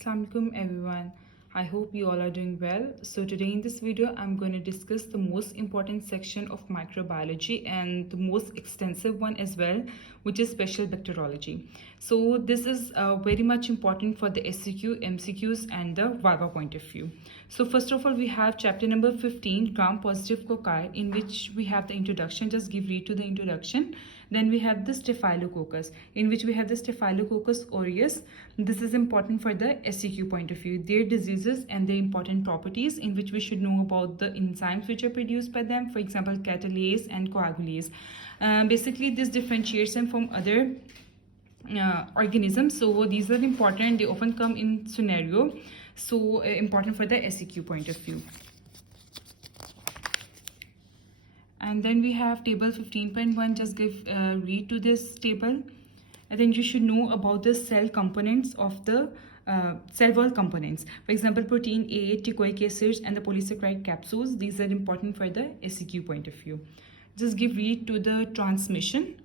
Assalamu alaikum everyone. I hope you all are doing well. So today in this video I'm going to discuss the most important section of microbiology and the most extensive one as well, which is special bacteriology. So this is very much important for the SCQ, MCQs and the Viva point of view. So first of all we have chapter number 15, gram-positive cocci, in which we have the introduction. Just read to the introduction. Then we have the Staphylococcus, in which we have the Staphylococcus aureus. This is important for the SCQ point of view. Their diseases and their important properties, in which we should know about the enzymes which are produced by them. For example, catalase and coagulase. Basically, this differentiates them from other organisms. So these are important. They often come in scenario. So important for the SCQ point of view. And then we have table 15.1. Just read to this table. I think you should know about the cell components of the cell wall components. For example, protein A, teichoic acids, and the polysaccharide capsules. These are important for the SCQ point of view. Just read to the transmission.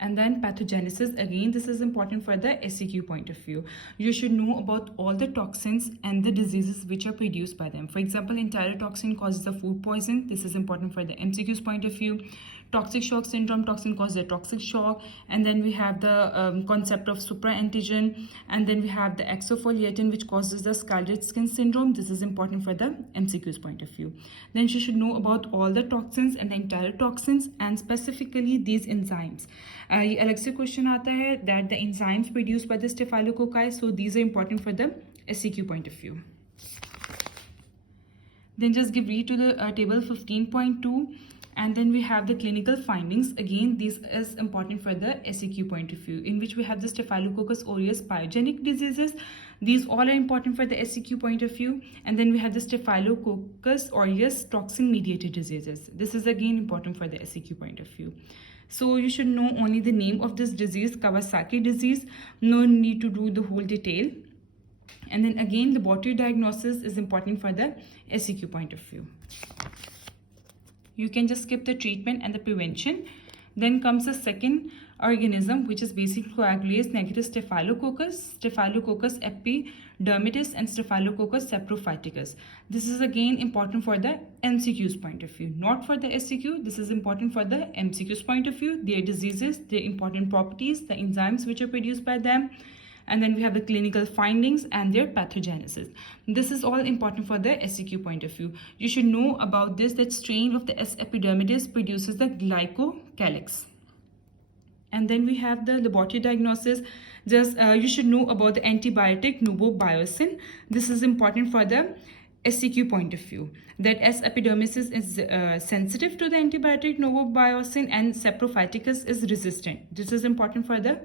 And then pathogenesis, again this is important for the SCQ point of view. You should know about all the toxins and the diseases which are produced by them. For example, enterotoxin causes a food poison. This is important for the MCQ's point of view. Toxic shock syndrome, toxin causes a toxic shock. And then we have the concept of supraantigen. And then we have the exfoliatin, which causes the scarlet skin syndrome. This is important for the MCQ's point of view. Then you should know about all the toxins and the enterotoxins and specifically these enzymes. ये अलग से question आता है that the enzymes produced by the staphylococci, so these are important for the SCQ point of view. Then just read to the table 15.2, and then we have the clinical findings. Again, this is important for the SCQ point of view, in which we have the Staphylococcus aureus pyogenic diseases. These all are important for the SCQ point of view. And then we have the Staphylococcus aureus toxin mediated diseases. This is again important for the SCQ point of view. So you should know only the name of this disease, Kawasaki disease. No need to do the whole detail. And then again, laboratory diagnosis is important for the SCQ point of view. You can just skip the treatment and the prevention. Then comes the second organism, which is basic coagulase negative Staphylococcus, Staphylococcus epidermidis, and Staphylococcus saprophyticus. This is again important for the MCQ's point of view, not for the SCQ. This is important for the MCQ's point of view, their diseases, their important properties, the enzymes which are produced by them. And then we have the clinical findings and their pathogenesis. This is all important for the SCQ point of view. You should know about this, that strain of the S. epidermidis produces the glycocalyx. And then we have the laboratory diagnosis. Just you should know about the antibiotic novobiocin. This is important for the SCQ point of view, that S. epidermidis is sensitive to the antibiotic novobiocin and saprophyticus is resistant. This is important for the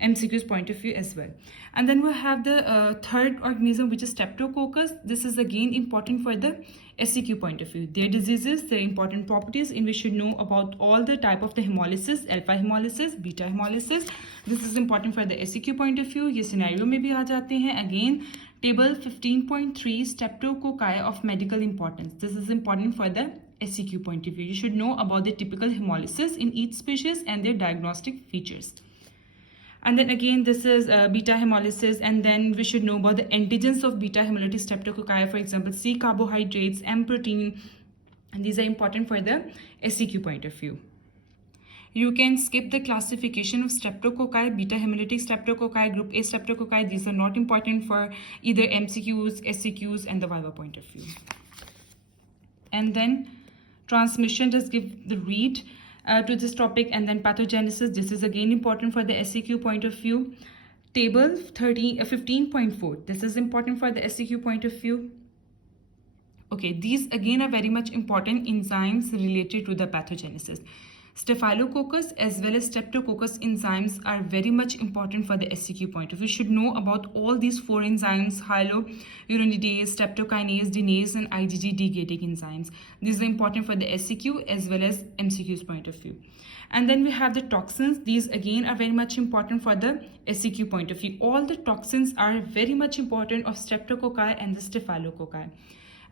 MCQ's point of view as well. And then we have the third organism, which is Streptococcus. This is again important for the SCQ point of view. Their diseases, their important properties, in which we should know about all the type of the hemolysis, alpha hemolysis, beta hemolysis. This is important for the SCQ point of view. ये scenario में भी आ जाते हैं. Again, table 15.3, Streptococci of medical importance. This is important for the SCQ point of view. You should know about the typical hemolysis in each species and their diagnostic features. And then again, this is beta hemolysis, and then we should know about the antigens of beta hemolytic streptococci, for example, C carbohydrates, M protein, and these are important for the SCQ point of view. You can skip the classification of streptococci, beta hemolytic streptococci, group A streptococci. These are not important for either MCQs, SCQs, and the Viva point of view. And then transmission, just give the read to this topic. And then pathogenesis, this is again important for the SCQ point of view. Table 15.4, this is important for the SCQ point of view. Okay, these again are very much important enzymes related to the pathogenesis. Staphylococcus as well as Streptococcus enzymes are very much important for the SCQ point of view. You should know about all these four enzymes: hyaluronidase, streptokinase, dinase, and IgG degating enzymes. These are important for the SCQ as well as MCQ's point of view. And then we have the toxins. These again are very much important for the SCQ point of view. All the toxins are very much important of Streptococci and the Staphylococci.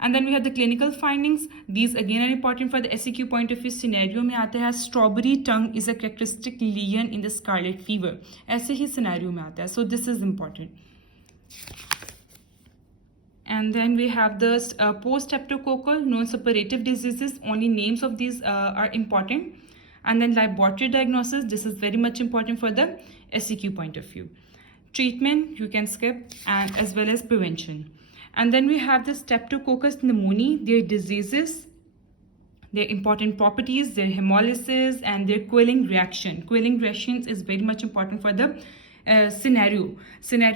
And then we have the clinical findings. These again are important for the SCQ point of view. Scenario में आता है strawberry tongue is a characteristic lesion in the scarlet fever. ऐसे ही scenario में आता है. So this is important. And then we have the post-streptococcal non-suppurative diseases. Only names of these are important. And then laboratory diagnosis. This is very much important for the SEQ point of view. Treatment you can skip, and as well as prevention. And then we have the Streptococcus pneumoniae, their diseases, their important properties, their hemolysis, and their quelling reaction. Quelling reactions is very much important for the scenario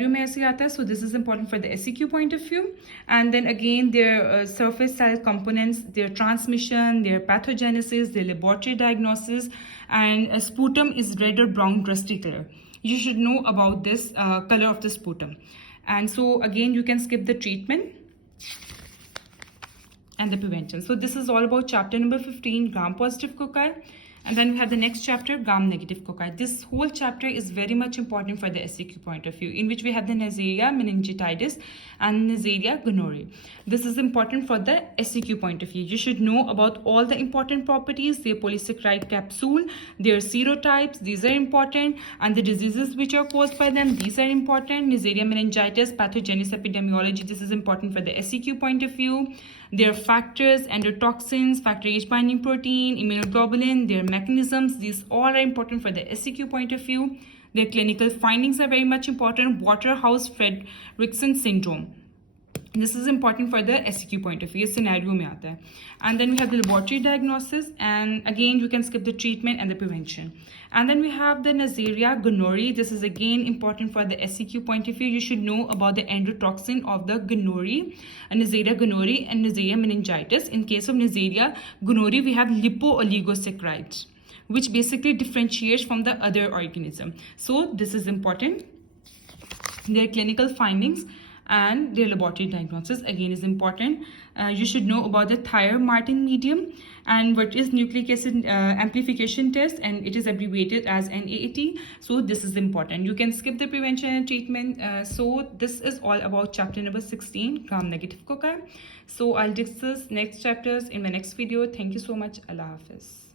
में ऐसे आता है. So this is important for the SEQ point of view. And then again their surface cell components, their transmission, their pathogenesis, their laboratory diagnosis, and sputum is red or brown rusty color. You should know about this color of the sputum. And so again you can skip the treatment and the prevention. So this is all about chapter number 15, gram-positive cocci. And then we have the next chapter, gram-negative cocci. This whole chapter is very much important for the SEQ point of view, in which we have the Neisseria meningitidis and Neisseria gonorrhoeae. This is important for the SEQ point of view. You should know about all the important properties, their polysaccharide capsule, their serotypes, these are important, and the diseases which are caused by them, these are important. Neisseria meningitis, pathogenesis, epidemiology, this is important for the SEQ point of view. Their factors, endotoxins, factor H binding protein, immunoglobulin, their mechanisms, these all are important for the SEQ point of view. Their clinical findings are very much important. Waterhouse-Friderichsen syndrome. This is important for the SEQ point of view, scenario mein aata hai. And then we have the laboratory diagnosis, and again you can skip the treatment and the prevention. And then we have the Neisseria gonorrhoeae. This is again important for the SEQ point of view. You should know about the endotoxin of the gonorrhoeae, Neisseria gonorrhoeae and Neisseria meningitis. In case of Neisseria gonorrhoeae, we have lipo-oligosaccharides, which basically differentiates from the other organism. So this is important. Their clinical findings and their laboratory diagnosis again is important. You should know about the Thayer-Martin medium and what is nucleic acid amplification test, and it is abbreviated as NAAT. So this is important. You can skip the prevention and treatment. So this is all about chapter number 16, gram-negative cocci. So I'll discuss next chapters in my next video. Thank you so much. Allah Hafiz.